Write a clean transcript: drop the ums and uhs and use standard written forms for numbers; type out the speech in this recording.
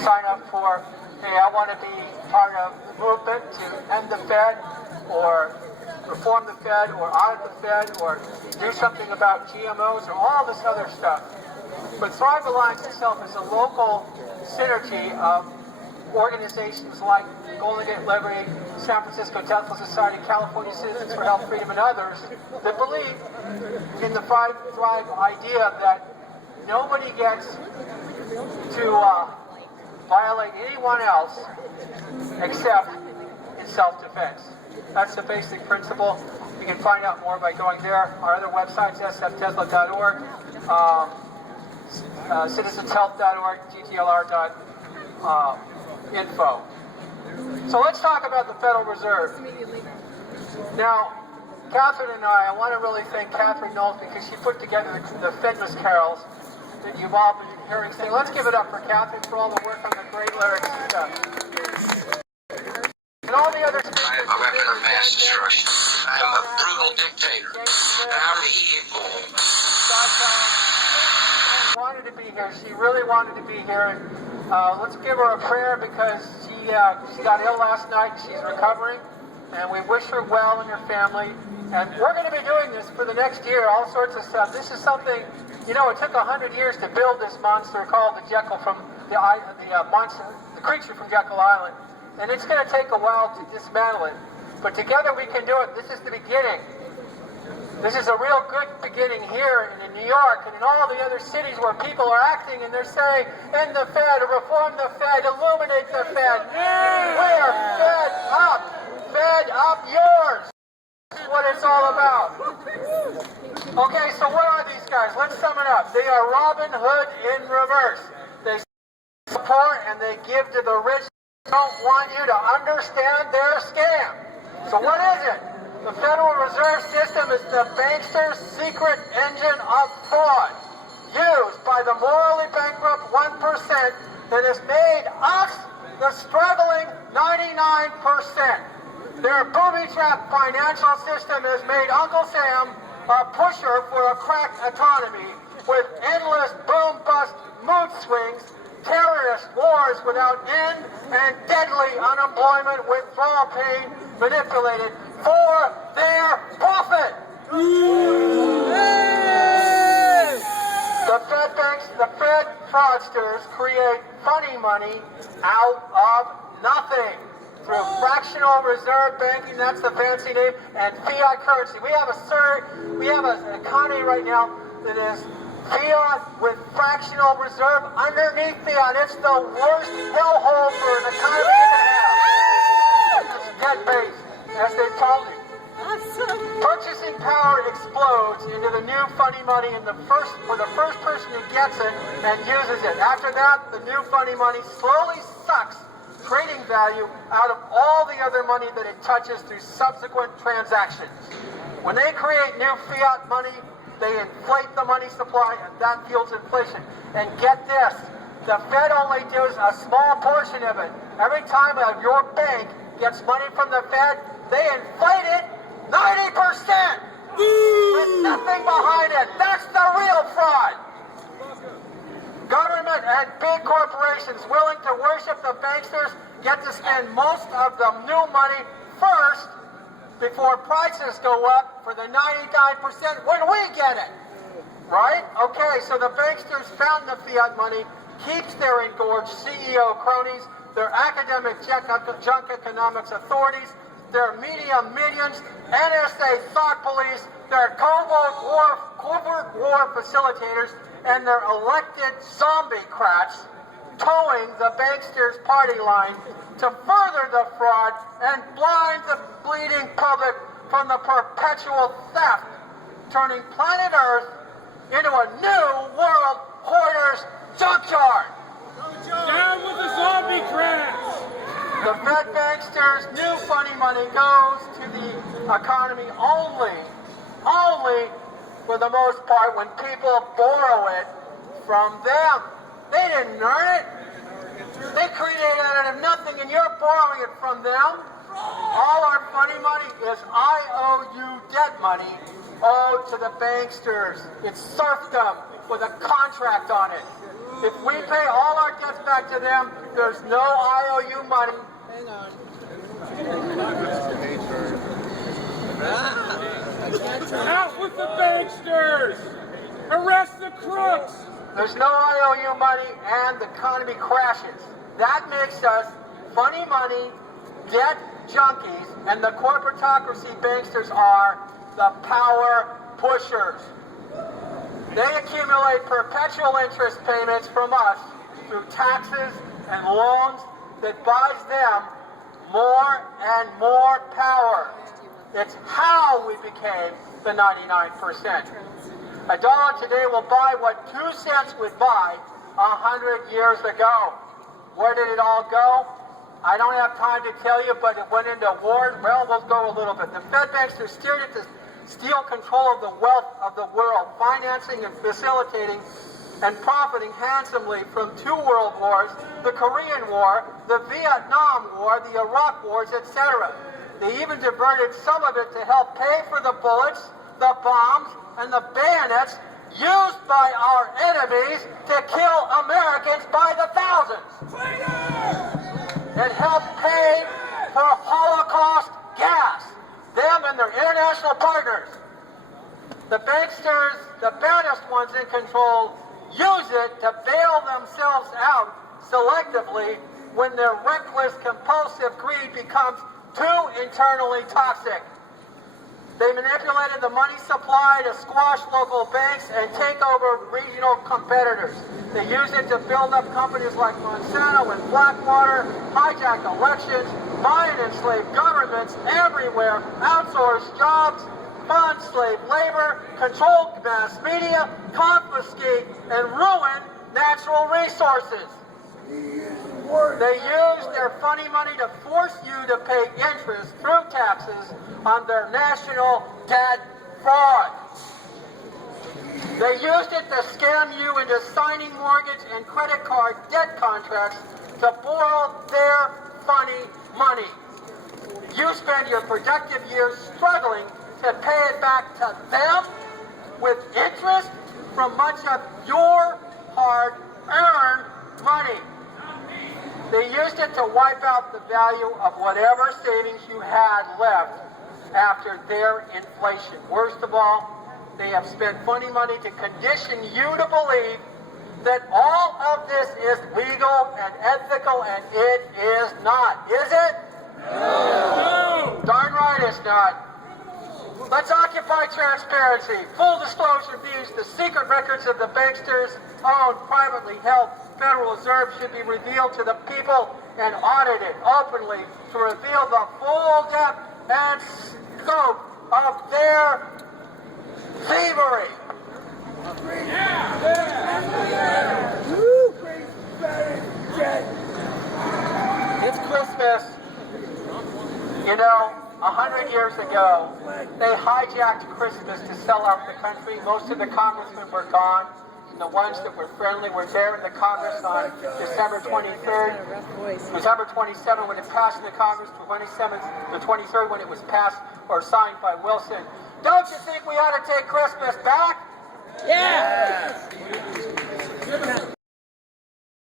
sign up for, hey, I want to be part of the movement to end the Fed, or reform the Fed, or audit the Fed, or do something about GMOs, or all this other stuff. But Thrive Alliance itself is a local synergy of organizations like Golden Gate Liberty, San Francisco Tesla Society, California Citizens for Health, Freedom, and others that believe in the Thrive idea that nobody gets to violate anyone else except in self-defense. That's the basic principle. You can find out more by going there. Our other websites, sftesla.org, citizenshealth.org, gtlr.info. So let's talk about the Federal Reserve. Now, Catherine and I want to really thank Catherine Knowles because she put together the Fedmas carols that you've all been hearing sing. Let's give it up for Catherine for all the work on the great lyrics and stuff. And all the other speakers. I am a weapon of mass destruction. I am a brutal dictator. And I'm evil. Wanted to be here. She really wanted to be here. And let's give her a prayer because she got ill last night. She's recovering. And we wish her well and her family. And we're going to be doing this for the next year, all sorts of stuff. This is something, you know, it took 100 years to build this monster called the Jekyll from the creature from Jekyll Island. And it's going to take a while to dismantle it. But together we can do it. This is the beginning. This is a real good beginning here in New York and in all the other cities where people are acting and they're saying, end the Fed, reform the Fed, illuminate the Fed. We're fed up. Fed up yours. That's what it's all about. Okay, so what are these guys? Let's sum it up. They are Robin Hood in reverse. They support and they give to the rich. Don't want you to understand their scam. So what is it? The Federal Reserve System is the bankster's secret engine of fraud, used by the morally bankrupt 1% that has made us the struggling 99%. Their booby-trapped financial system has made Uncle Sam a pusher for a cracked autonomy with endless boom-bust mood swings, terrorist wars without end, and deadly unemployment withdrawal pain manipulated for their profit. The Fed fraudsters create funny money out of nothing through fractional reserve banking, that's the fancy name, and fiat currency. We have an economy right now that is fiat with fractional reserve underneath fiat. It's the worst hellhole for an economy you can have. It's debt-based, as they told you. Purchasing power explodes into the new funny money for the first person who gets it and uses it. After that, the new funny money slowly sucks trading value out of all the other money that it touches through subsequent transactions. When they create new fiat money, they inflate the money supply, and that fuels inflation. And get this, the Fed only does a small portion of it. Every time your bank gets money from the Fed, they inflate it 90%! With nothing behind it. That's the real fraud. Government and big corporations willing to worship the banksters get to spend most of the new money first before prices go up for the 99% when we get it. Right? Okay, so the banksters found the fiat money, keeps their engorged CEO cronies, their academic junk economics authorities, their media minions, NSA thought police, their covert war facilitators, and their elected zombie crats towing the banksters' party line to further the fraud and blind the bleeding public from the perpetual theft, turning planet Earth into a new world hoarder's junkyard. Down with the zombie crats! The Fed banksters' new funny money goes to the economy only for the most part when people borrow it from them. They didn't earn it. They created it out of nothing and you're borrowing it from them. All our funny money is IOU debt money owed to the banksters. It's serfdom with a contract on it. If we pay all our debts back to them, there's no IOU money. Hang on. Out with the banksters! Arrest the crooks! There's no IOU money, and the economy crashes. That makes us funny money, debt junkies, and the corporatocracy banksters are the power pushers. They accumulate perpetual interest payments from us through taxes and loans that buys them more and more power. It's how we became the 99%. A dollar today will buy what 2 cents would buy 100 years ago. Where did it all go? I don't have time to tell you, but it went into war. Well, we'll go a little bit. The Fed banks are steered it to steal control of the wealth of the world, financing and facilitating and profiting handsomely from 2 world wars, the Korean War, the Vietnam War, the Iraq wars, etc. They even diverted some of it to help pay for the bullets, the bombs, and the bayonets used by our enemies to kill Americans by the thousands. It helped pay for Holocaust gas, them and their international partners. The banksters, the baddest ones in control, use it to bail themselves out selectively when their reckless, compulsive greed becomes too internally toxic. They manipulated the money supply to squash local banks and take over regional competitors. They used it to build up companies like Monsanto and Blackwater, hijack elections, mine and slave governments everywhere, outsource jobs, fund slave labor, control mass media, confiscate and ruin natural resources. They use their funny money to force you to pay interest through taxes on their national debt fraud. They used it to scam you into signing mortgage and credit card debt contracts to borrow their funny money. You spend your productive years struggling to pay it back to them with interest from much of your hard-earned money. They used it to wipe out the value of whatever savings you had left after their inflation. Worst of all, they have spent funny money to condition you to believe that all of this is legal and ethical, and it is not. Is it? No. Darn right it's not. Let's occupy transparency. Full disclosure means the secret records of the banksters' owned, privately held Federal Reserve should be revealed to the people and audited openly to reveal the full depth and scope of their thievery. It's Christmas. You know, 100 years ago, they hijacked Christmas to sell out the country. Most of the congressmen were gone. The ones that were friendly were there in the Congress on December 23rd, December 27th when it passed in the Congress, the 23rd when it was passed or signed by Wilson. Don't you think we ought to take Christmas back? Yeah!